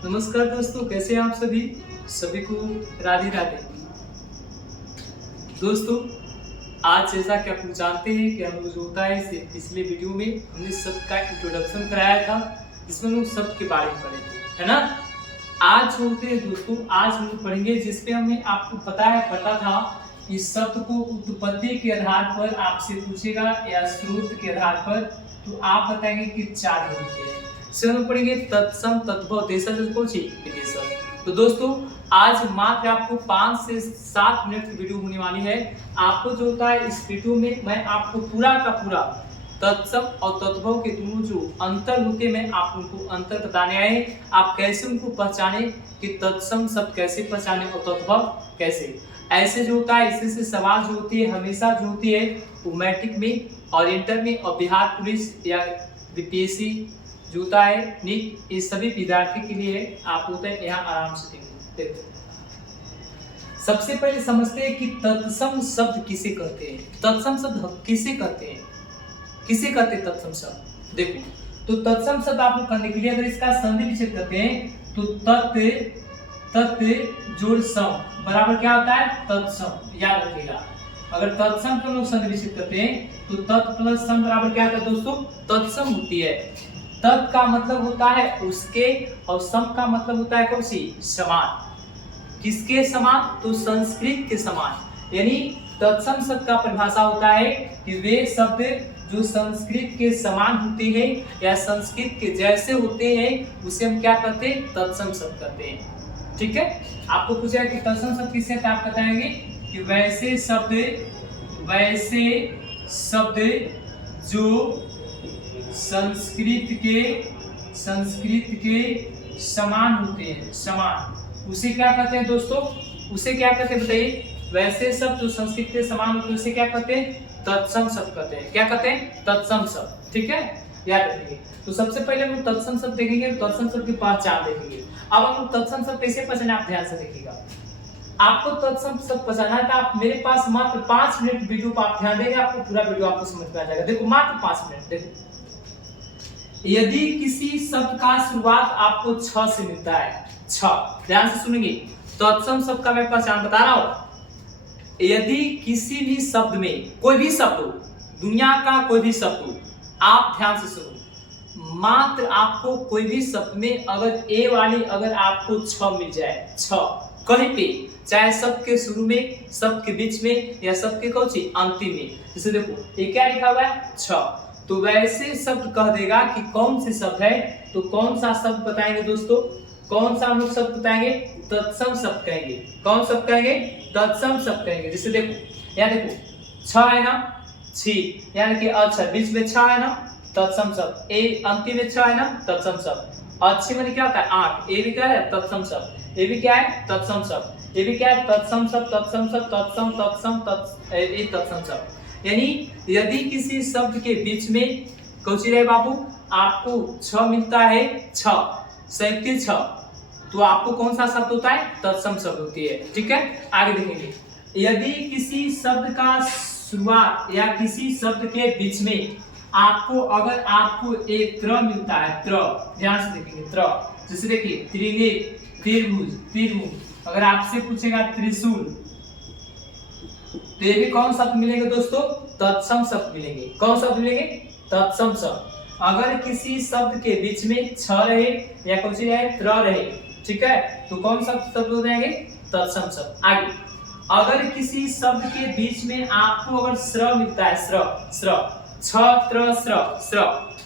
नमस्कार दोस्तों, कैसे हैं आप सभी। सभी को राधे राधे। दोस्तों, आज जैसा कि आप लोग जानते हैं कि हम लोग जो होता है इसे पिछले वीडियो में हमने सबका इंट्रोडक्शन कराया था, जिसमें हम लोग सब के बारे में पढ़े थे, है ना। आज होते हैं दोस्तों, आज हम लोग पढ़ेंगे जिसपे हमें आपको पता था इस शब्द को उत्पत्ति के आधार पर आपसे पूछेगा या स्रोत के आधार पर, तो आप बताएंगे कि चार होते हैं। से हम पढ़ेंगे तत्सम तद्भव देशज कौन सी विदेशज। तो दोस्तों, आज मात्र आपको 5 से 7 मिनट की वीडियो होने वाली है। आपको जो होता है इस वीडियो में मैं आपको पूरा का पूरा तत्सम और तद्भव के दोनों जो अंतर होते हैं, मैं आप उनको अंतर बताने आए। आप कैसे उनको पहचाने कि तत्सम शब्द कैसे पहचाने और तद्भव कैसे। ऐसे जो होता है इससे सवाल जो होती है हमेशा जो होती है वो मैट्रिक में और इंटर में और बिहार पुलिस या बीपीएससी जो होता है नीट, इस सभी विद्यार्थी के लिए आप होते हैं यहाँ आराम से देखो। सबसे पहले समझते हैं कि तत्सम शब्द किसे कहते हैं। तत्सम शब्द किसे कहते हैं, किसे कहते हैं तत्सम शब्द। देखो, तो तत्सम शब्द आपको करने के लिए अगर इसका संधि विच्छेद करते हैं तो तत् जोड़ सम बराबर क्या होता है तत्सम। याद रखिएगा, अगर तत्सम को लोग संधि विच्छेद करते हैं तो तत् प्लस सम बराबर क्या होता है दोस्तों, तत्सम होती है। तत् का मतलब होता है उसके और सम का मतलब होता है कौन सी, समान। किसके समान, तो संस्कृत के समान। यानी तत्सम शब्द का परिभाषा होता है कि वे शब्द जो संस्कृत के समान होते हैं या संस्कृत के जैसे होते हैं उसे हम क्या कहते हैं, तत्सम शब्द कहते हैं। ठीक है, आपको पूछा कि तत्सम शब्द किससे, तो आप बताएंगे कि वैसे शब्द जो संस्कृत के समान होते हैं, समान, उसे क्या कहते हैं दोस्तों, उसे क्या कहते हैं बताइए। वैसे शब्द जो संस्कृत के समान होते हैं उसे क्या कहते हैं, तत्सम शब्द कहते हैं। क्या कहते हैं, तत्सम शब्द। ठीक है, याद रखिए। तो सबसे पहले हम तत्सम शब्द देखेंगे, तत्सम शब्द की पहचान देखेंगे। अब हम तत्सम शब्द कैसे पहचाने, आप ध्यान से देखिएगा। आपको तत्सम शब्द पहचाना है तो आप मेरे पास मात्र 5 मिनट वीडियो पर आप ध्यान देंगे, आपको पूरा वीडियो आपको समझ में आ जाएगा। देखो, मात्र 5 मिनट। देखो, यदि किसी शब्द का शुरुआत आपको छ से मिलता है, छ, ध्यान से सुनेंगे, तत्सम शब्द का मैं पहचान बता रहा हूं। यदि किसी भी शब्द में कोई भी शब्द हो, दुनिया का कोई भी शब्द हो, आप ध्यान से सुनो, मात्र आपको कोई भी शब्द में अगर ए वाली अगर आपको छ मिल जाए, छ कहीं पे, चाहे शब्द के शुरू में, शब्द के बीच में या शब्द के कौन सी अंतिम में, जैसे देखो ये क्या लिखा हुआ है, छ, तो वैसे शब्द कह देगा कि कौन से शब्द है। तो कौन सा शब्द बताएंगे दोस्तों, कौन सा हम लोग शब्द बताएंगे, तत्सम शब्द कहेंगे। कौन शब्द कहेंगे, तत्सम शब्द कहेंगे। जैसे देखो, यहाँ देखो छ है ना, छी, यानी कि अच्छा बीच में छ है ना, तत्सम शब्द। ए अंतिम में छ है ना, तत्सम शब्द। अच्छी में क्या होता है, आंख, ये भी क्या है, तत्सम शब्द। ये भी क्या है, तत्सम शब्द। ये भी क्या है, तत्सम शब्द, तत्सम शब्द, तत्सम ये तत्सम शब्द। यानी यदि किसी शब्द के बीच में कौची रहे बाबू, आपको छ मिलता है, छ, 37 छ, तो आपको कौन सा शब्द होता है, तत्सम शब्द होती है। ठीक है, आगे देखेंगे। यदि किसी शब्द का शुरुआत या किसी शब्द के बीच में आपको अगर आपको एक त्र मिलता है, त्र, ध्यान से देखेंगे, त्र, जैसे देखिए त्रिनेत्र, त्रिभुज, अगर आपसे पूछेगा त्रिशूल, तो ये भी कौन शब्द मिलेंगे दोस्तों, तत्सम शब्द मिलेंगे। कौन शब्द मिलेंगे, तत्सम शब्द। अगर किसी शब्द के बीच में छ रहे या कुछ रहे, त्र रहे, ठीक है, तो कौन शब्द हो जाएंगे, तत्सम शब्द। आगे, अगर किसी शब्द के बीच में आपको अगर श्र मिलता है, श्र, छत्र श्र,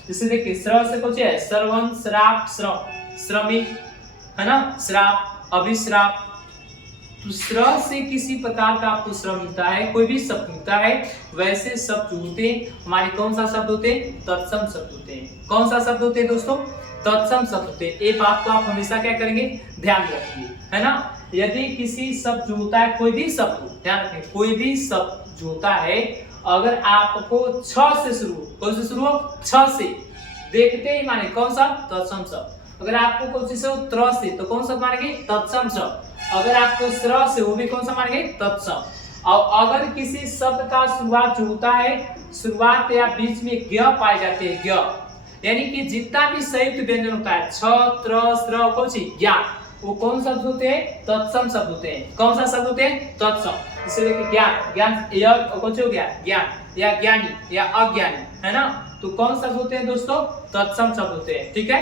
जैसे देखिए श्र से कुछ है, श्रवण, श्राप, श्रमिक, है ना, श्राप, अभिश्राप। तो श्र से किसी प्रकार का आपको श्रम मिलता है, कोई भी शब्द मिलता है, वैसे शब्द जो होते हैं हमारे कौन सा शब्द होते हैं, तत्सम शब्द होते हैं। कौन सा शब्द होते हैं दोस्तों, तत्सम शब्द होते हैं। ये बात को आप हमेशा क्या करेंगे, ध्यान रखिए, है ना। यदि किसी शब्द जो होता है, कोई भी शब्द, ध्यान रखिए, कोई भी शब्द जो होता है अगर आपको छ से शुरू, कौन से शुरू हो, छ से, देखते ही माने कौन सा, तत्सम शब्द। अगर आपको कौन से त्र से, तो कौन सा मानेंगे, तत्सम शब्द। अगर आपको श्र से, वो भी कौन सा मानेंगे, तत्सम। और अगर किसी शब्द का शुरुआत जो होता है, शुरुआत या बीच में ज्ञ पाए जाते हैं, ज्ञ, यानी कि जितना भी संयुक्त व्यंजन होता है छ त्र स्र कौन सी ज्ञा, वो कौन शब्द होते हैं? तत्सम शब्द होते हैं। कौन सा शब्द होते हैं? तत्सम। इसे देखिए ज्ञान, ज्ञान यह कौन से हो गया? ज्ञान या ज्ञानी या अज्ञानी, है ना? तो कौन शब्द होते हैं दोस्तों? तत्सम शब्द होते हैं। ठीक है,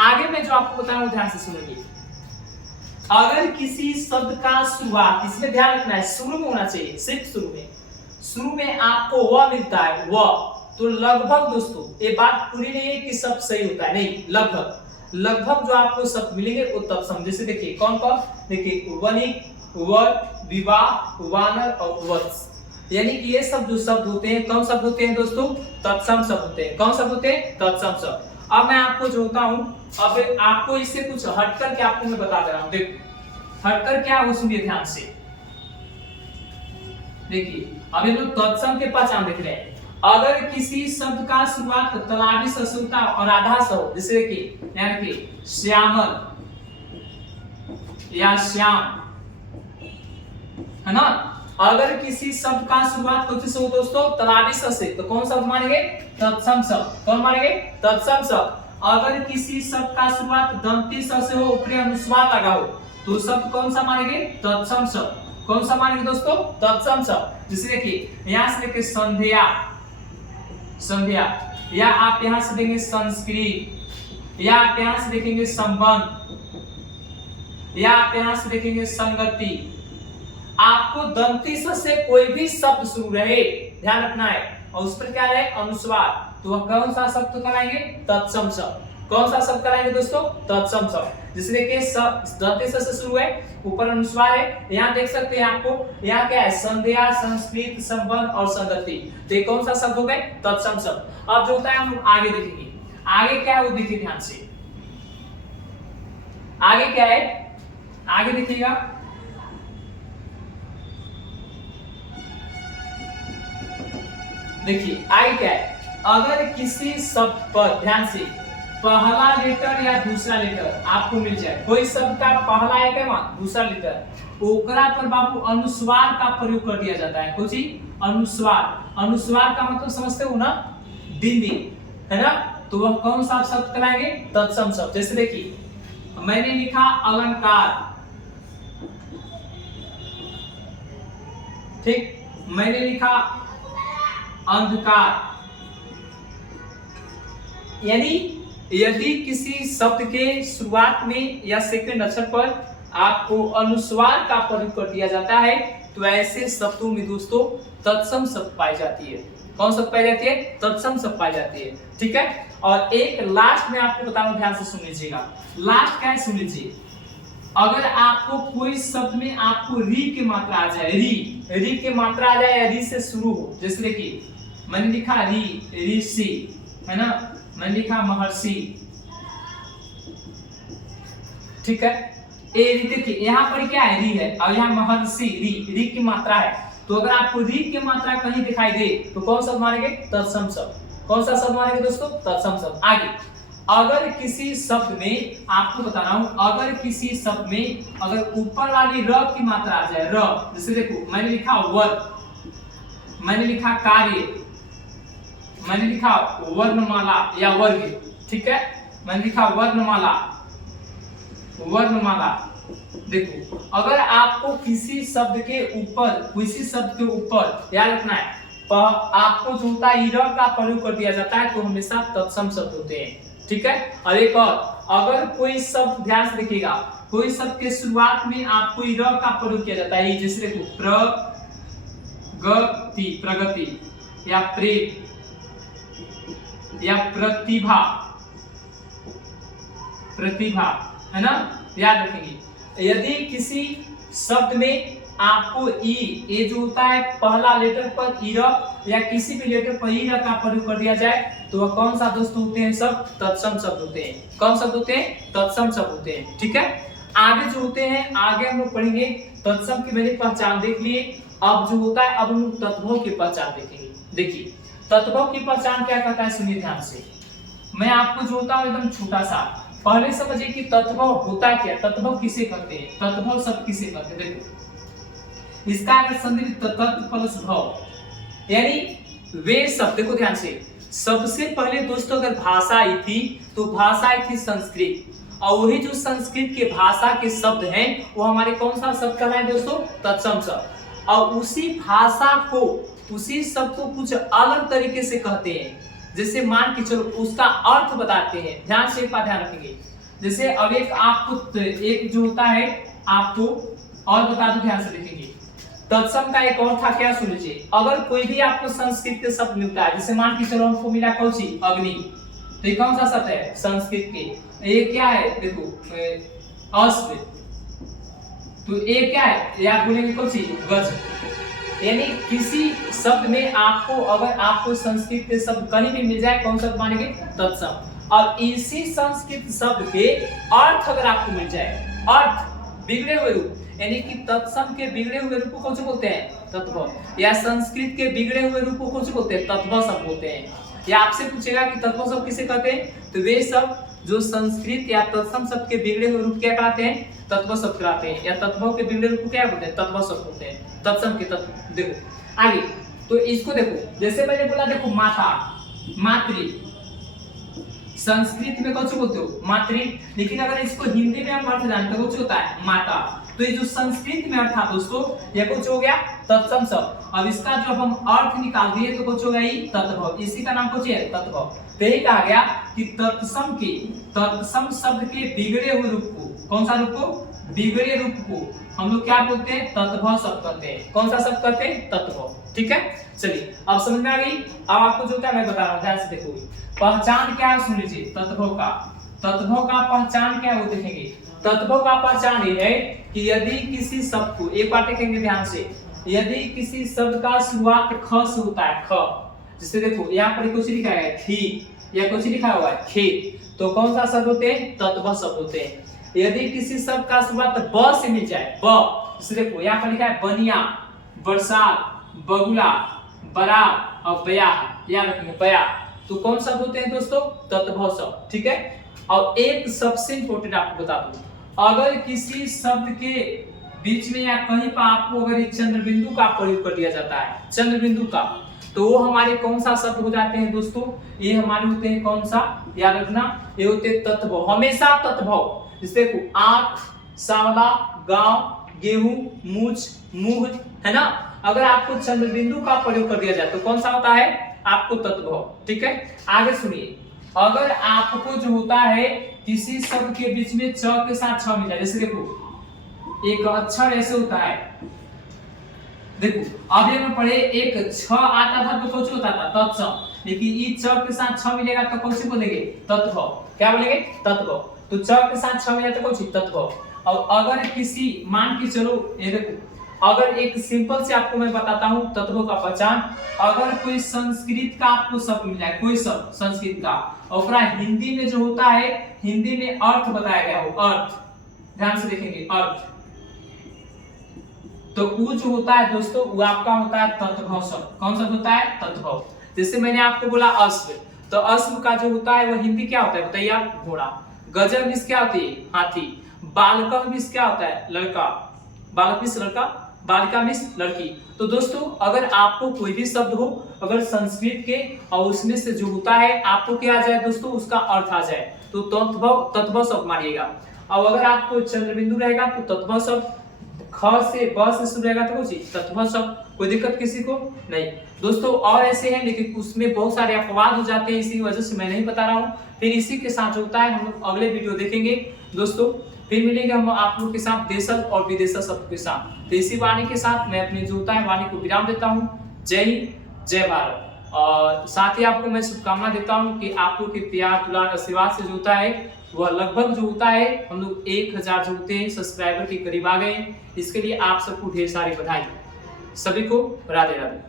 आगे मैं जो आपको बता रहा हूं ध्यान से सुनिए। अगर किसी शब्द का शुरुआत, इसमें ध्यान रखना है शुरू में होना चाहिए, सिर्फ शुरू में आपको वह मिलता है वह, तो लगभग दोस्तों ये बात पूरी नहीं है कि सब सही होता है, नहीं, लगभग जो आपको शब्द मिलेंगे वो तब समझे। जैसे देखिए कौन कौन, देखिए वनिक, वर, विवाह, वानर और वत्स, यानी कि ये सब जो शब्द होते हैं कौन शब्द होते हैं दोस्तों? तत्सम शब्द होते हैं। कौन शब्द होते हैं? तत्सम शब्द। अब मैं आपको जो होता हूं, अब आपको इससे कुछ हटकर के आपको मैं बता दे रहा हूं। देखो हटकर क्या हो, सुनिए ध्यान से। देखिए अभी लोग तत्सम के पहचान देख रहे हैं। अगर किसी शब्द का शुरुआत तलावी से होता और आधा से हो, जैसे कि यानी कि श्यामल या श्याम, है ना? अगर किसी शब्द का शुरुआत कौन से हो दोस्तों? तलावी से, तो कौन शब्द मानेंगे? तत्सम शब्द। कौन मानेंगे? तत्सम शब्द। अगर किसी शब्द का शुरुआत दंती से हो, ऊपरी अनुस्वार लगा हो, तो शब्द कौन सा मानेंगे? तत्सम शब्द। कौन सा मानेंगे दोस्तों? तत्सम शब्द। जैसे देखिए यहां से लेके संध्या, संध्या, या आप यहां से देंगे संस्कृत, या आप यहां से देखेंगे संबंध, या आप यहां से देखेंगे संगति। आपको दंती से कोई भी शब्द शुरू रहे, ध्यान रखना है, और उस पर क्या रहे? अनुस्वार, तो वह कौन सा शब्द कराएंगे? तत्सम शब्द। कौन सा शब्द कराएंगे दोस्तों? तत्सम शब्द। जैसे देखिए दंती से शुरू है, ऊपर अनुस्वार है, यहाँ देख सकते हैं आपको, यहाँ क्या है? संध्या, संस्कृत, संबंध और संगति, तो ये कौन सा शब्द हो गए? तत्सम शब्द। अब जो होता है हम आगे देखेंगे, आगे क्या है वो देखिए ध्यान से। आगे क्या है? आगे देखिएगा, देखिए आगे क्या है? अगर किसी शब्द पर ध्यान से पहला लेटर या दूसरा लेटर आपको मिल जाए, कोई शब्द का पहला है क्या दूसरा लेटर, ओकरा पर बाबू अनुस्वार का प्रयोग कर दिया जाता है। कुछ अनुस्वार, अनुस्वार का मतलब समझते हो ना? बिंदी, है ना? तो वह कौन सा शब्द कराएंगे? तत्सम शब्द। जैसे देखिए मैंने लिखा अलंकार, ठीक, मैंने लिखा अंधकार, यानी यदि किसी शब्द के शुरुआत में या सेकंड अक्षर पर आपको अनुस्वार का प्रयोग कर दिया जाता है, तो ऐसे शब्दों में दोस्तों तत्सम शब्द पाई जाती है। कौन शब्द पाई जाती है? तत्सम शब्द पाई जाती है। ठीक है, और एक लास्ट में आपको बता रहा हूं, ध्यान से सुन लीजिएगा। लास्ट क्या है सुन लीजिए। अगर आपको कोई शब्द में आपको री की मात्रा आ जाए, री की मात्रा आ जाए या री से शुरू हो, जैसे देखिए मैंने लिखा ऋषि, है ना? मैंने लिखा महर्षि, ठीक है? देखिए यहाँ पर क्या है? री है, और यहाँ महर्षि, री की मात्रा है। तो अगर आपको री की मात्रा कहीं दिखाई दे तो कौन सा मानेंगे? तत्सम शब्द। कौन सा शब्द मानेंगे दोस्तों? तत्सम शब्द। आगे अगर किसी शब्द में, आपको बता रहा हूं, अगर किसी शब्द में अगर ऊपर वाली र की मात्रा आ जाए, र, जैसे देखो मैंने लिखा वर्ग, मैंने लिखा कार्य, मैंने लिखा वर्णमाला या वर्ग, ठीक है? मैंने लिखा वर्णमाला, वर्णमाला। देखो अगर आपको किसी शब्द के ऊपर याद रखना है, आपको जो होता है र का प्रयोग कर दिया जाता है, तो हमेशा तत्सम शब्द होते हैं। ठीक है, और एक और, अगर कोई शब्द, ध्यान से देखिएगा, कोई शब्द के शुरुआत में आपको र का प्रयोग किया जाता है, जैसे देखो प्रगति, प्रगति या प्रेम या प्रतिभा, प्रतिभा, है ना? याद रखेंगे। यदि किसी शब्द में आपको ये जो होता है पहला लेटर पर ई या किसी भी लेटर पर ई का प्रयोग कर दिया जाए, तो वह कौन सा दोस्तों होते हैं? सब तत्सम शब्द होते हैं। कौन शब्द होते हैं? तत्सम शब्द होते हैं। ठीक है, आगे जो होते हैं, आगे हम लोग पढ़ेंगे तत्सम की मैंने पहचान देख लिए। अब जो होता है, अब हम लोग तत्वों की पहचान देखेंगे। देखिए तत्वों की पहचान क्या करता है, सुनिए ध्यान से। मैं आपको जो होता है एकदम छोटा सा, पहले समझिए कि तत्व होता क्या, तत्व किसे कहते हैं, तत्व शब्द किसे कहते हैं। देखो इसका अगर संधि तत्व प्लस भव, यानी वे शब्द, देखो ध्यान से, सबसे पहले दोस्तों अगर भाषा आई थी तो भाषा आई थी संस्कृत, और वही जो संस्कृत के भाषा के शब्द हैं वो हमारे कौन सा शब्द कहलाए दोस्तों, तत्सम शब्द। और उसी भाषा को, उसी शब्द को कुछ अलग तरीके से कहते हैं, जैसे मान के चलो उसका अर्थ बताते हैं। ध्यान से एक बात ध्यान रखेंगे, जैसे अब एक आपको एक जो होता है आपको और बता दो, ध्यान से देखेंगे। तत्सम का एक और था, क्या सुन लीजिए। अगर कोई भी आपको संस्कृत के शब्द मिलता है, जैसे मान के चलो हमको मिला कौन सी, अग्नि, तो ये कौन सा शब्द है, संस्कृत के। ये क्या है देखो, अस्त्र, तो ये क्या है, या बोलेंगे कौन सी, गज। यानी किसी शब्द में आपको, अगर आपको संस्कृत के शब्द कहीं भी मिल जाए, कौन शब्द मानेंगे, तत्सम। और इसी संस्कृत शब्द के अर्थ अगर आपको मिल जाए, अर्थ बिगड़े हुए रूप, यानी कि तत्सम के बिगड़े हुए रूप को कौन से बोलते हैं, तत्भव। या संस्कृत के बिगड़े हुए रूप को कौन से बोलते हैं, तत्भव शब्द बोलते हैं। या आपसे पूछेगा कि तत्भव शब्द किसे कहते हैं, तो वे सब जो संस्कृत या तत्सम शब्द के बिगड़े हुए रूप क्या कहलाते हैं, तत्भव शब्द कहलाते हैं। या तत्भव के बिगड़े रूप को क्या बोलते हैं, तत्भव शब्द बोलते हैं। तत्सम के तत्व देखो आगे, तो इसको देखो, जैसे मैंने बोला देखो माता, मातृ, संस्कृत में कौन से बोलते हो, मातृ। लेकिन अगर इसको हिंदी में हम अर्थ जानते हो, कुछ होता है माता। तो ये जो संस्कृत में अर्थ था दोस्तों, ये कुछ हो गया तत्सम शब्द। अब इसका जब हम अर्थ निकाल दिए तो कुछ हो गया तत्भव, इसी का नाम कुछ है तत्भव। तो यही कहा गया कि तत्सम शब्द के बिगड़े हुए रूप को, कौन सा रूप को, बिगड़े रूप को हम लोग क्या बोलते हैं, तत्भव शब्द कहते हैं। कौन सा शब्द कहते हैं, तत्भव। ठीक है, चलिए अब समझ में आ गई। अब आपको जो क्या मैं बता रहा हूँ, ध्यान से देखो। पहचान क्या है, सुन लीजिए। तत्भव का, तत्भव का पहचान क्या है वो देखेंगे। तत्भव का पहचान ये है कि यदि किसी शब्द को, एक बात देखेंगे ध्यान से, यदि किसी शब्द का शुरुआत ख से होता है, ख, जैसे देखो यहाँ पर कुछ लिखा है थी, या कुछ लिखा हुआ है खेत, तो कौन सा शब्द होते हैं, तत्भव शब्द होते हैं। यदि किसी शब्द का शुरुआत ब से मिल जाए, ब, जैसे देखो यहाँ पर लिखा है बनिया, बरसात, बगुला, बरा और बया, याद रखेंगे बया, तो कौन शब्द होते हैं दोस्तों, तत्भव शब्द। ठीक है, और एक सबसे इंपॉर्टेंट आपको बता दूं, अगर किसी शब्द के बीच में या कहीं पर आपको अगर एक चंद्र बिंदु का प्रयोग कर दिया जाता है, चंद्र बिंदु का, तो वो हमारे कौन सा शब्द हो जाते हैं दोस्तों, ये हमारे होते हैं कौन सा, याद रखना, ये होते हैं तत्भव, हमेशा तत्भव। जैसे देखो आंख, सांवला, गांव, गेहूं, मूछ, मुंह, है ना। अगर आपको चंद्र बिंदु का प्रयोग कर दिया जाए तो कौन सा होता है, आपको तत्भव। ठीक है, आगे सुनिए। अगर आपको जो होता है किसी शब्द के बीच में च के साथ छ मिल जाए, जैसे देखो एक अक्षर ऐसे होता है, देखो अभी हम पढ़े एक छ आता था तो कौन होता था, तत्सम। लेकिन ई च के साथ छ मिलेगा तो कौन से बोलेंगे, तत्भव। क्या बोलेंगे, तत्भव। तो च के साथ छ मिला तो कौन सी, तत्भव। और अगर किसी, मान के चलो ये देखो, अगर एक सिंपल से आपको मैं बताता हूं तत्वों का पहचान, अगर कोई संस्कृत का आपको शब्द मिल जाए, कोई शब्द संस्कृत का, और हिंदी में जो होता है, हिंदी में अर्थ बताया गया हो, अर्थ, ध्यान से देखेंगे अर्थ, तो वो जो होता है दोस्तों वो आपका होता है तत्भव शब्द। कौन शब्द होता है, तत्भव। जैसे मैंने आपको बोला अश्व, तो अश्व का जो होता है वो हिंदी क्या होता है बताइए आप, घोड़ा। गजब मिस क्या होती है, हाथी। बालक मिस क्या होता है, लड़का। बालक मिस लड़का, बालिका मिस लड़की। तो दोस्तों अगर आपको कोई भी शब्द हो अगर संस्कृत के, और उसमें से जो होता है आपको क्या आ जाए दोस्तों, उसका अर्थ आ जाए, तो तत्भव शब्द मानिएगा। और अगर आपको चंद्रबिंदु रहेगा तो तत्भव शब्द, ख से ब से शुरू रहेगा तो तत्भव शब्द। कोई दिक्कत किसी को नहीं दोस्तों। और ऐसे हैं लेकिन उसमें बहुत सारे अपवाद हो जाते हैं, इसी वजह से मैं नहीं बता रहा हूँ। फिर इसी के साथ जो होता है हम लोग अगले वीडियो देखेंगे दोस्तों। फिर मिलेंगे हम आप लोग के साथ देशज और विदेशज शब्द के साथ। तो इसी वाणी के साथ मैं अपनी जो होता है वाणी को विराम देता हूँ। जय हिंद, जय भारत। और साथ ही आपको मैं शुभकामना देता हूँ कि आप लोग के प्यार दुलार आशीर्वाद से जो होता है वह लगभग जो होता है हम लोग 1000 जो होते हैं सब्सक्राइबर के करीब आ गए। इसके लिए आप सबको ढेर सारी बधाई। सभी को राधे राधे।